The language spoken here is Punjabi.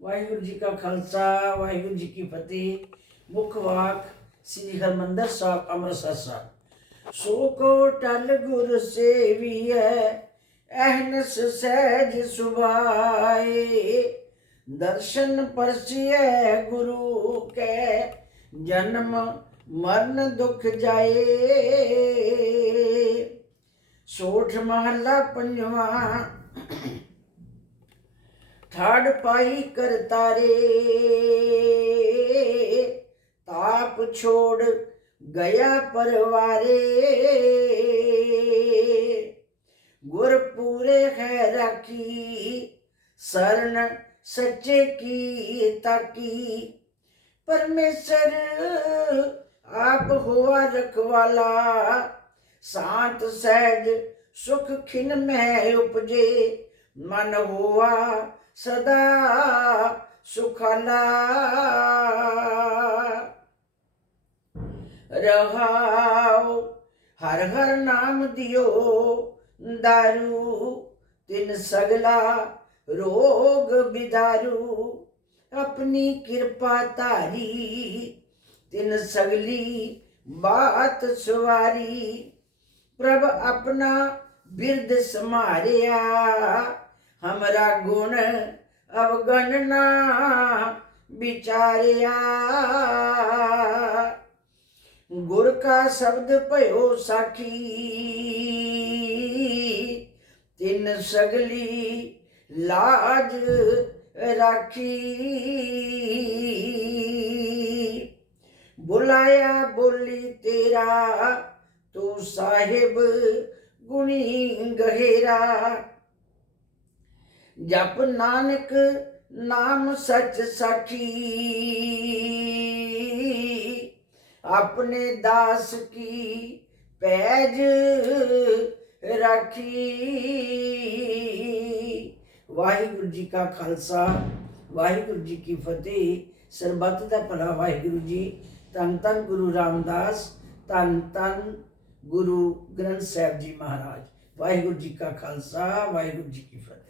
ਵਾਹਿਗੁਰੂ ਜੀ ਕਾ ਖਾਲਸਾ ਵਾਹਿਗੁਰੂ ਜੀ ਕੀ ਫਤਿਹ ਮੁੱਖ ਵਾਕ ਸ੍ਰੀ ਹਰਮੰਦਰ ਸਾਹਿਬ ਅੰਮ੍ਰਿਤਸਰ ਸਾਹਿਬ ਸੋ ਕੋ ਟਲ ਗੁਰ ਸੇਵੀਐ ਅਹਨਸ ਸਹਿਜ ਸੁਭਾਏ ਦਰਸ਼ਨ ਪਰਸਿਐ ਗੁਰੂ ਕੈ ਜਨਮ ਮਰਨ ਦੁਖ ਜਾਏ ਸੋਠ ਮਹੱਲਾ ਪੰਜਵਾਂ ਛੜ ਪਾਈ ਕਰਤਾਰੇ ਤਾਪ ਛੋੜ ਗਿਆ ਪਰਵਾਰੇ। ਗੁਰ ਪੂਰੇ ਹੈ ਰਾਖੀ, ਸਰਨ ਸੱਚੇ ਕੀ ਤਾਕੀ। ਪਰਮੇਸ਼ਰ ਆਪ ਹੋਆ ਰਖਵਾਲਾ, ਸ਼ਾਂਤ ਸਹਿਜ ਸੁਖ ਖਿਨ ਮਹਿ ਉਪਜੇ। ਮਨ ਹੋਆ ਸਦਾ ਸੁਖਾਲਾ। ਰਹਾਉ, ਹਰ ਹਰ ਨਾਮ ਦਿਓ ਦਾਰੂ, ਤਿਨ ਸਗਲਾ ਰੋਗ ਬਿਦਾਰੂ। ਆਪਣੀ ਕਿਰਪਾ ਧਾਰੀ, ਤਿਨ ਸਗਲੀ ਬਾਤ ਸਵਾਰੀ। ਪ੍ਰਭ ਆਪਣਾ ਬਿਰਦ ਸਮਾਰਿਆ ਹਮਰਾ ਗੁਣ ਅਵਗਣ ਵਿਚਾਰਿਆ ਗੁਰ ਕਾ ਸ਼ਬਦ ਭਇਓ ਸਾਖੀ ਤਿੰਨ ਸਗਲੀ ਲਾਜ ਰਾਖੀ ਬੁਲਾਇਆ ਬੋਲੀ ਤੇਰਾ ਤੂੰ ਸਾਹਿਬ ਗੁਣੀ ਗਹਿਰਾ ਜਪ ਨਾਨਕ ਨਾਮ ਸਚ ਸਖੀ। ਆਪਣੇ ਦਾਸ ਕੀ ਪੈਜ ਰਾਖੀ। ਵਾਹਿਗੁਰੂ ਜੀ ਕਾ ਖਾਲਸਾ, ਵਾਹਿਗੁਰੂ ਜੀ ਕੀ ਫਤਿਹ। ਸਰਬੱਤ ਦਾ ਭਲਾ ਵਾਹਿਗੁਰੂ ਜੀ। ਤਨ ਤਨ ਗੁਰੂ ਰਾਮਦਾਸ ਤਨ ਤਨ ਗੁਰੂ ਗ੍ਰੰਥ ਸਾਹਿਬ ਜੀ ਮਹਾਰਾਜ। ਵਾਹਿਗੁਰੂ ਜੀ ਕਾ ਖਾਲਸਾ, ਵਾਹਿਗੁਰੂ ਜੀ ਕੀ ਫਤਿਹ।